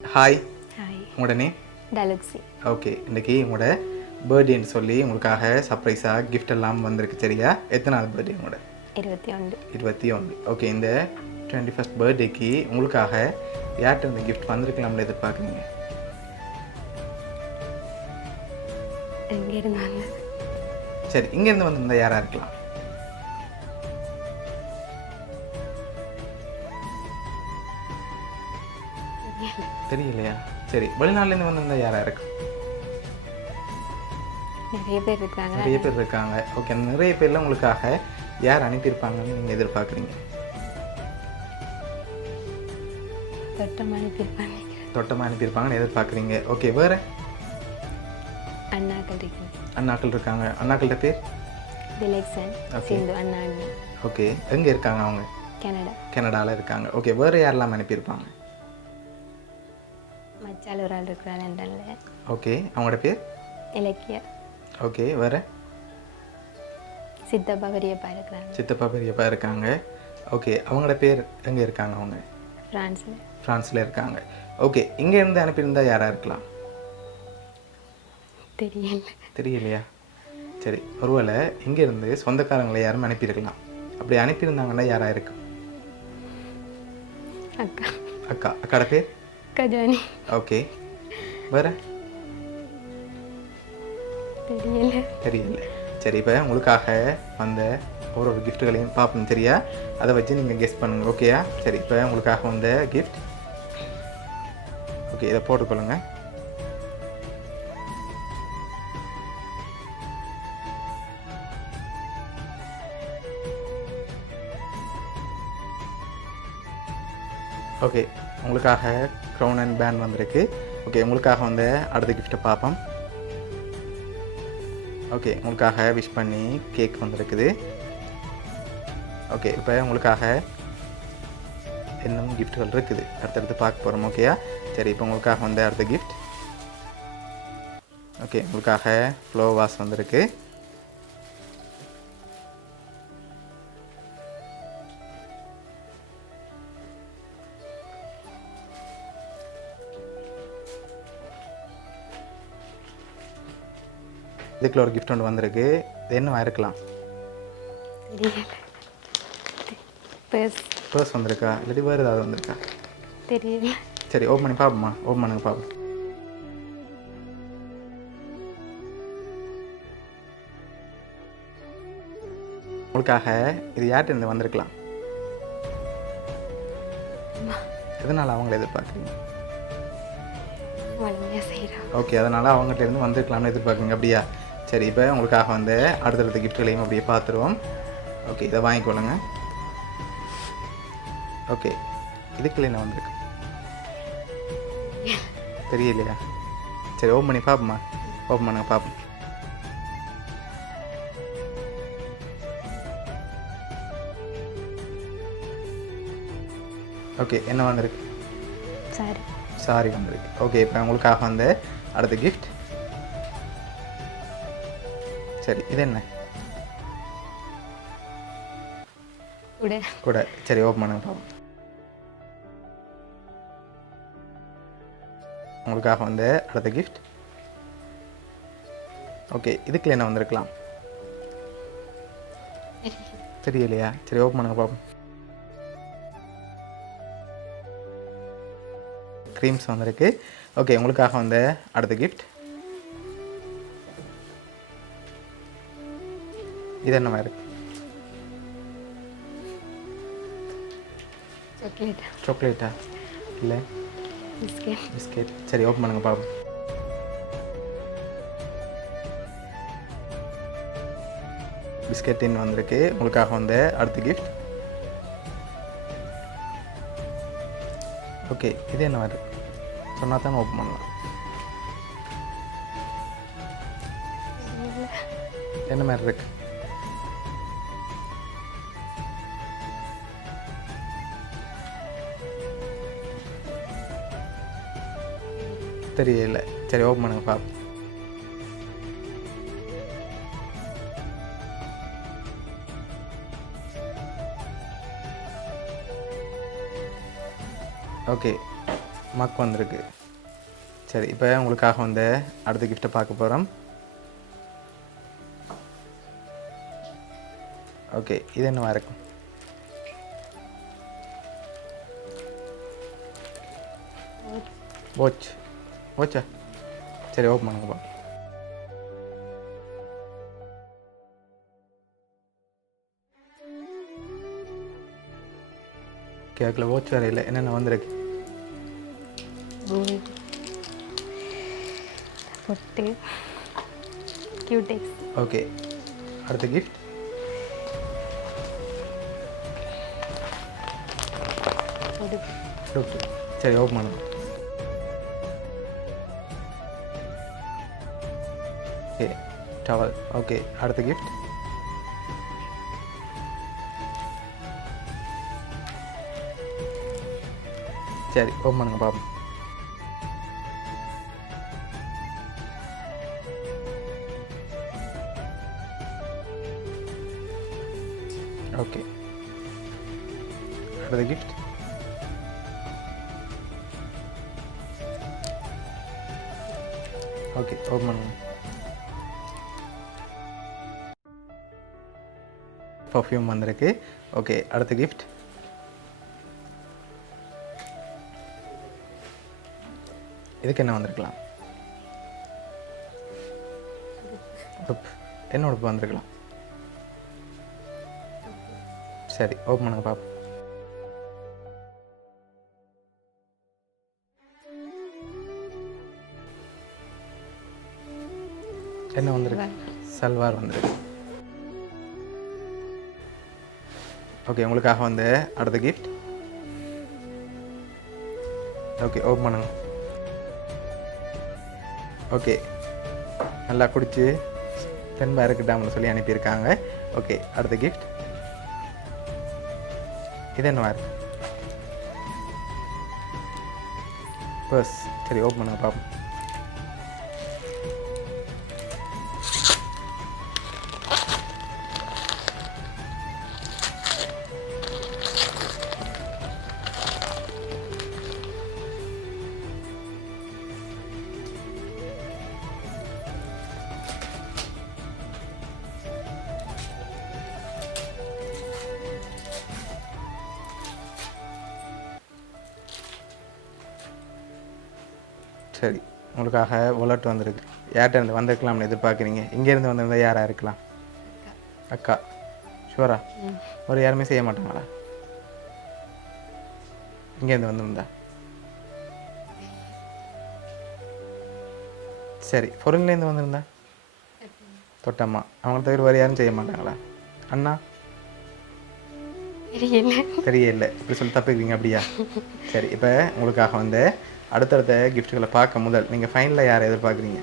Hi, hi. உங்களோட name? டலக்ஸி. Okay, இன்றைக்கி உங்களோட பர்த்டேன்னு சொல்லி உங்களுக்காக சர்ப்ரைஸாக கிஃப்ட் எல்லாம் வந்திருக்கு. சரியா? எத்தனாவது பர்த்டே உங்களோட? 21. 21. ஓகே, இந்த 21st பர்த்டேக்கு உங்களுக்காக யார்கிட்ட இந்த கிஃப்ட் வந்திருக்கலாம்னு எதிர்பார்க்குறீங்க? எங்கே இருந்தாங்க? சரி, இங்கேருந்து வந்திருந்தால் யாராக இருக்கலாம்? தெரியலையா? சரி, வெளிநாட்டிலேருந்து வந்திருந்தால் யாராக இருக்கும்? நிறைய பேர் இருக்காங்க. நிறைய பேர் இருக்காங்க. ஓகே, அந்த நிறைய பேரில் உங்களுக்காக யார் அனுப்பியிருப்பாங்கன்னு நீங்கள் எதிர்பார்க்குறீங்க? தொட்டமாக அனுப்பியிருப்பாங்க. தொட்டமாக அனுப்பியிருப்பாங்கன்னு எதிர்பார்க்குறீங்க. ஓகே, வேறு? அண்ணாக்கள் இருக்காங்க. அண்ணாக்கள் இருக்காங்க. அண்ணாக்கள்கிட்ட பேர்? திலக்ஷன், சிந்து, அண்ணா அண்ணி. ஓகே, எங்கே இருக்காங்க அவங்க? கனடா. கனடாவில் இருக்காங்க. ஓகே, வேறு யாரெல்லாம் அனுப்பியிருப்பாங்க? மச்சால் ஒரு ஆள் இருக்கிறார் லண்டனில். ஓகே, அவங்களோட பேர்? இலக்கியா. ஓகே, வேறு? சித்தப்பா பெரியப்பா இருக்கிறாங்க. சித்தப்பா பெரியப்பா இருக்காங்க. ஓகே, அவங்களோட பேர் எங்கே இருக்காங்க அவங்க? ஃப்ரான்ஸில். ஃப்ரான்ஸில் இருக்காங்க. ஓகே, இங்கேருந்து அனுப்பியிருந்தா யாராக இருக்கலாம்? தெரியல. தெரியலையா? சரி, ஒருவேளை இங்கேருந்து சொந்தக்காரங்களை யாரும் அனுப்பியிருக்கலாம். அப்படி அனுப்பியிருந்தாங்கன்னா யாராக இருக்கும்? அக்கா. அக்காட பேர்? கஜானி. ஓகே, வேறு? தெரியல. தெரியல. சரி, இப்போ உங்களுக்காக வந்த ஒரு கிஃப்ட்டுகளையும் பார்ப்போம். சரியா? அதை வச்சு நீங்கள் கெஸ் பண்ணுங்கள். ஓகேயா? சரி, இப்போ உங்களுக்காக வந்த கிஃப்ட். ஓகே, இதை போட்டுக்கொள்ளுங்க. ஓகே, உங்களுக்காக க்ரௌன் அண்ட் பேண்ட் வந்திருக்கு. ஓகே, உங்களுக்காக வந்து அடுத்த கிஃப்ட்டை பார்ப்போம். ஓகே, உங்களுக்காக விஷ் பண்ணி கேக் வந்திருக்குது. ஓகே, இப்போ உங்களுக்காக இன்னும் கிஃப்ட்டுகள் இருக்குது, அடுத்தடுத்து பார்க்க போகிறோம். ஓகேயா? சரி, இப்போ உங்களுக்காக வந்து அடுத்த கிஃப்ட். ஓகே, உங்களுக்காக ஃப்ளோ வாஷ் வந்திருக்கு. இதுக்குள்ள ஒரு கிஃப்ட் ஒன்று வந்திருக்கு. இது என்னவா இருக்கலாம்? தெரியல. பர்ஸ் வந்திருக்கா, இல்லாட்டி வேறு ஏதாவது வந்திருக்கா? தெரியல. சரி, ஓப்பன் பண்ணி பார்ப்போம்மா. ஓப்பன் பண்ணுங்க பார்ப்போம். உங்களுக்காக இது யார்கிட்ட இருந்து வந்திருக்கலாம்? எதனால் அவங்கள எதிர்பார்க்குறீங்க? வளமையாக செய்கிறாங்க. ஓகே, அதனால் அவங்ககிட்ட இருந்து வந்திருக்கலாம்னு எதிர்பார்க்குறீங்க. அப்படியா? சரி, இப்போ உங்களுக்காக வந்து அடுத்தடுத்த கிஃப்ட்களையும் அப்படியே பார்த்துருவோம். ஓகே, இதை வாங்கிக்கொள்ளுங்க. ஓகே, இதுக்குள்ள என்ன வந்திருக்கு? தெரியலையா? சரி, ஓப்பன் பண்ணி பார்ப்போம்மா. ஓப்பன் பண்ணுங்க பார்ப்போம். ஓகே, என்ன வந்திருக்கு? சாரி. சாரி வந்திருக்கு. ஓகே, இப்போ உங்களுக்காக வந்து அடுத்த கிஃப்ட். சரி, இது என்ன? கூட. சரி, ஓப்பன் பண்ணுங்க பார்ப்போம். உங்களுக்காக வந்து அடுத்த கிஃப்ட். ஓகே, இதுக்குள்ள என்ன வந்திருக்கலாம்? தெரியலையா? சரி, ஓப்பன் பண்ணுங்க பார்ப்போம். க்ரீம்ஸ் வந்திருக்கு. ஓகே, உங்களுக்காக வந்து அடுத்த கிஃப்ட். இது என்னவா இருக்கு? சாக்லேட்டா? இல்லை, பிஸ்கெட். சரி, ஓப்பன் பண்ணுங்க பார்ப்போம். பிஸ்கெட் டின் வந்திருக்கு. உங்களுக்காக வந்து அடுத்த கிஃப்ட். ஓகே, இது என்ன மாதிரி சொன்னால் தானே ஓப்பன் பண்ணலாம். என்ன மாதிரி இருக்கு? தெரியல. சரி, ஓப்பன் பண்ணுங்க பார்ப்போம். ஓகே, மக் வந்திருக்கு. சரி, இப்போ உங்களுக்காக வந்து அடுத்த கிஃப்ட்டை பார்க்க போகிறோம். ஓகே, இது என்னவா இருக்கும்? வாட்ச். வாட்சா? சரி, ஓப்பன் பண்ணுங்கப்பா. கேட்கல, வாட்ச் வேறு இல்லை. என்னென்ன வந்திருக்கு? கோல்டு, பொட்டு, கியூடெக்ஸ். ஓகே, அடுத்த கிஃப்ட். ஓகே, சரி, ஓப்பன் பண்ணுங்க. Okay, towel. ஓகே, அடுத்த கிஃப்ட். சரி, ஓப்பன் பண்ணுங்க பாப்போம். ஓகே, அடுத்த கிஃப்ட். ஓகே, ஓப்பன் பண்ணுங்க. பர்ஃப்யூம் வந்திருக்கு. ஓகே, அடுத்த கிஃப்ட். இதுக்கு என்ன வந்திருக்கலாம்? உடுப்பு. என்ன உடுப்பு வந்திருக்கலாம்? சரி, ஓப்பன் பண்ணுங்க பாப்போம். என்ன வந்திருக்கு? சல்வார் வந்திருக்கு. ஓகே, உங்களுக்காக வந்து அடுத்த கிஃப்ட். ஓகே, ஓப்பன் பண்ணுங்க. ஓகே, நல்லா குடிச்சு தென்பா இருக்கட்டாம்னு சொல்லி அனுப்பியிருக்காங்க. ஓகே, அடுத்த கிஃப்ட். இது என்னவா இருக்கு? பர்ஸ். சரி, ஓப்பன் பண்ணுங்க பாப்போம். சரி, உங்களுக்காக வாலெட் வந்திருக்கு. யார்கிட்ட இருந்து வந்திருக்கலாம்னு எதிர்பார்க்குறீங்க? இங்கேருந்து வந்திருந்தால் யாராக இருக்கலாம்? அக்கா. ஷுவரா? ஒரு யாருமே செய்ய மாட்டாங்களா? இங்கேருந்து வந்திருந்தா? சரி, பொருள்லேருந்து வந்திருந்தா? தொட்டம்மா. அவங்கள தவிர வேறு யாரும் செய்ய மாட்டாங்களா? அண்ணா? தெரியல. இப்படி சொல்லி தப்பிக்கிறீங்க அப்படியா? சரி, இப்போ உங்களுக்காக வந்து அடுத்தடுத்த கிஃப்ட்டுகளை பார்க்க முதல் நீங்கள் ஃபைனலில் யாரை எதிர்பார்க்குறீங்க?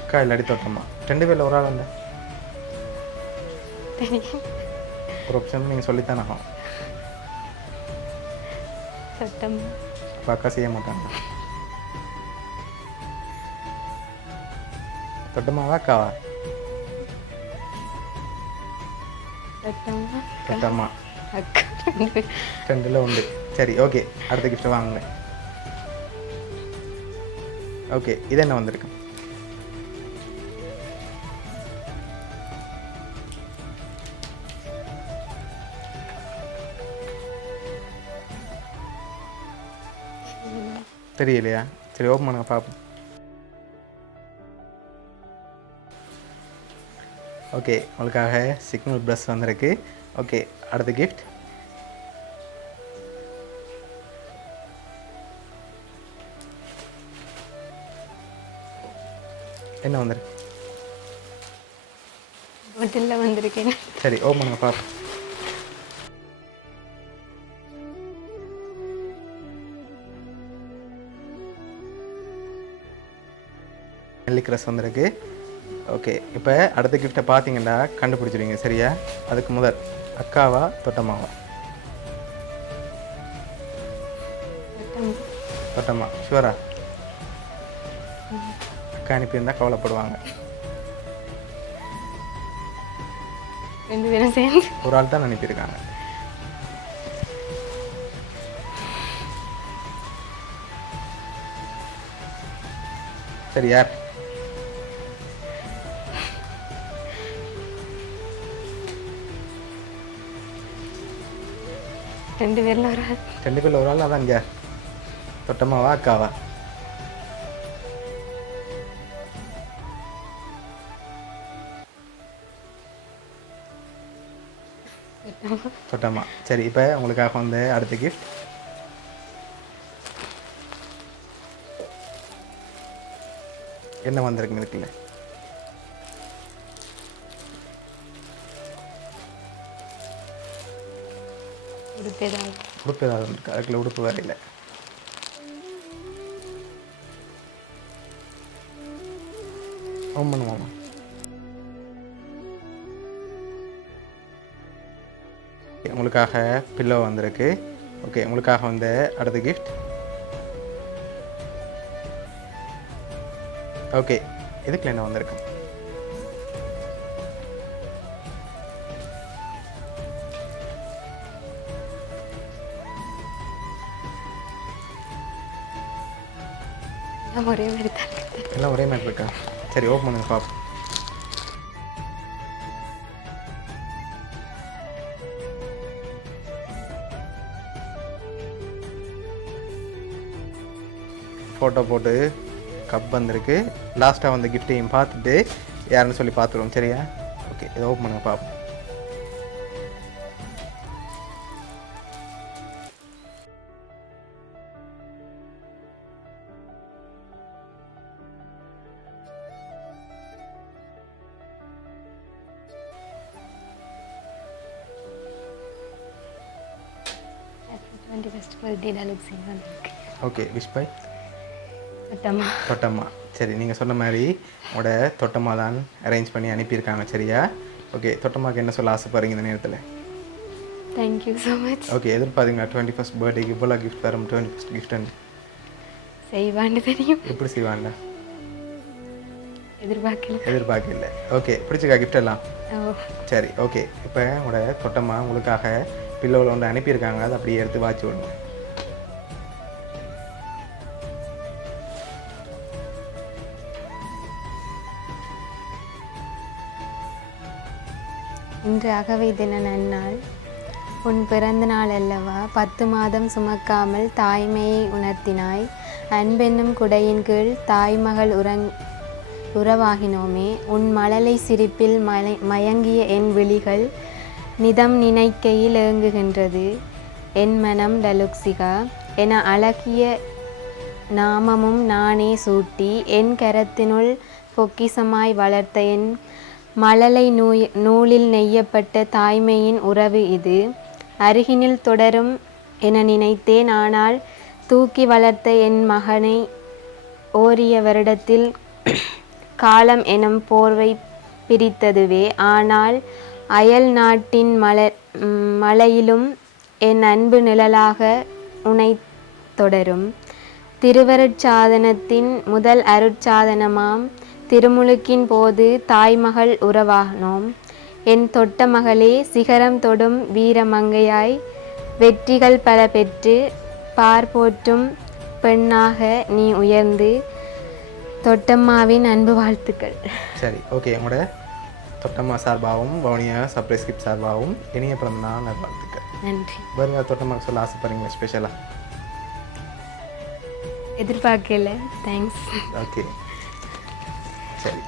அக்கா இல்லாடி தொட்டம்மா. 2 பேரில் ஒரு ஆள் வந்த ஒரு ஆப்ஷன் நீங்கள் சொல்லித்தானே ஆகும். இப்போ அக்கா செய்ய மாட்டாங்க. தொட்டம்மாவா அக்காவா? தொட்டம்மா. 2ல் உண்டு. சரி, ஓகே, அடுத்த கிஃப்ட் வாங்குங்க. ஓகே, இது என்ன வந்திருக்கு? தெரியலையா? சரி, ஓப்பன் பண்ணுங்க பார்ப்போம். ஓகே, உங்களுக்காக சிக்னல் ப்ரஷ் வந்திருக்கு. ஓகே, அடுத்த கிஃப்ட். என்ன வந்திருக்கு? பாட்டிலில் வந்திருக்கேன். சரி, ஓப்பன் பண்ணுங்க பார்ப்போம். நெல்லிக்ரஸ் வந்திருக்கு. ஓகே, இப்போ அடுத்த கிஃப்ட்டை பார்த்தீங்கன்னா கண்டுபிடிச்சிடுவீங்க. சரியா? அதுக்கு முதல் அக்காவா தொட்டம்மாவா? தொட்டம்மா. ஷுவரா? அக்கா அனுப்பியிருந்தால் கவலைப்படுவாங்க. 2 பேரும் சேர்ந்து ஒரு ஆள் தான் அனுப்பியிருக்காங்க. சரி யார்? ரெண்டு பேரில் ஒரு ஆள். ரெண்டு பேரில் ஒரு ஆள். அதான் யார்? தொட்டம்மாவா அக்காவா? தொட்டம்மா. சரி இப்போ உங்களுக்காக வந்து அடுத்த கிஃப்ட். என்ன வந்திருக்கு இருக்குல்ல? உடுப்பு ஏதாவது? உடுப்பு ஏதாவது இருக்கு? அதுக்குள்ள உடுப்பு வேறு இல்லை. ஓம் பண்ணுவோமா? உங்களுக்காக பில்லோ வந்திருக்கு. ஓகே உங்களுக்காக வந்து அடுத்த கிஃப்ட். ஓகே இதுக்குள்ள என்ன வந்திருக்கு? எல்லாம் ஒரே மாதிரி தான் இருக்கு. எல்லாம் ஒரே மாதிரி இருக்கா? சரி ஓப்பன் பண்ணுங்க பாப்போம். ஃபோட்டோ போட்டு கப் வந்திருக்கு. லாஸ்ட்டாக வந்த கிஃப்டையும் பார்த்துட்டு யாருன்னு சொல்லி பார்த்துருவோம். சரியா? ஓகே இதை ஓப்பன் பண்ணுங்க பார்ப்போம். Happy 21st birthday Daluxi வந்திருக்கு. ஓகே விஷ் பை தொட்டம்மா. தொட்டம்மா. சரி நீங்கள் சொன்ன மாதிரி உங்களோட தொட்டம்மா தான் அரேஞ்ச் பண்ணி அனுப்பியிருக்காங்க. சரியா? ஓகே தொட்டம்மாவுக்கு என்ன சொல்ல ஆசைப்படுறீங்க இந்த நேரத்தில்? Thank you so much. ஓகே எதிர்பார்த்தீங்களா 21st பர்த்டேக்கு இவ்வளோ கிஃப்ட் வரும்? 21st கிஃப்ட்னு செய்வான்னு தெரியும். எப்படி செய்வாங்க? எதிர்பார்க்கல. ஓகே பிடிச்சிக்கா கிஃப்ட் எல்லாம்? ஓ சரி ஓகே இப்போ உங்களோட தொட்டம்மா உங்களுக்காக பில்லோவில் ஒன்று அனுப்பியிருக்காங்க. அதை அப்படியே எடுத்து வாட்சி விடுங்க. இன்று அகவை தின நன்னாள். உன் பிறந்த நாள் அல்லவா? 10 மாதம் சுமக்காமல் தாய்மையை உணர்த்தினாய். அன்பென்னும் குடையின் கீழ் தாய்மகள் உறவாகினோமே. உன் மழலை சிரிப்பில் மயங்கிய என் விழிகள் நிதம் நினைக்கையில் ஏங்குகின்றது. என் மனம் டலுக்சிகா என அழகிய நாமமும் நானே சூட்டி என் கரத்தினுள் பொக்கிசமாய் வளர்த்த என் மழலை நூலில் நெய்யப்பட்ட தாய்மையின் உறவு இது. அருகினில் தொடரும் என நினைத்தேன். ஆனால் தூக்கி வளர்த்த என் மகனை ஓரிய வருடத்தில் காலம் எனும் போர்வை பிரித்ததுவே. ஆனால் அயல் நாட்டின் மலையிலும் என் அன்பு நிழலாக உனை தொடரும். திருவருட்சாதனத்தின் முதல் அருட்சாதனமாம் திருமுழுக்கின் போது தாய்மகள் உறவானோம். என் தொட்ட மகளே சிகரம் தொடும் வீரமங்கையாய் வெற்றிகள் பல பெற்று பார்போற்றும் பெண்ணாக நீ உயர்ந்து. தொட்டம்மாவின் அன்பு வாழ்த்துக்கள். சரி ஓகே உங்களோட தொட்டம்மா சார்பாகவும் வவுனியா சர்ப்ரைஸ் கிஃப்ட் சார்பாகவும் இனிய பிறந்த நாள் நல்வாழ்த்துக்கள். நன்றி. வேறு தொட்டம்மா சொல்ல ஆசைப்படுறீங்களா ஸ்பெஷலாக? எதிர்பார்க்கல. தேங்க்ஸ். ஓகே சரி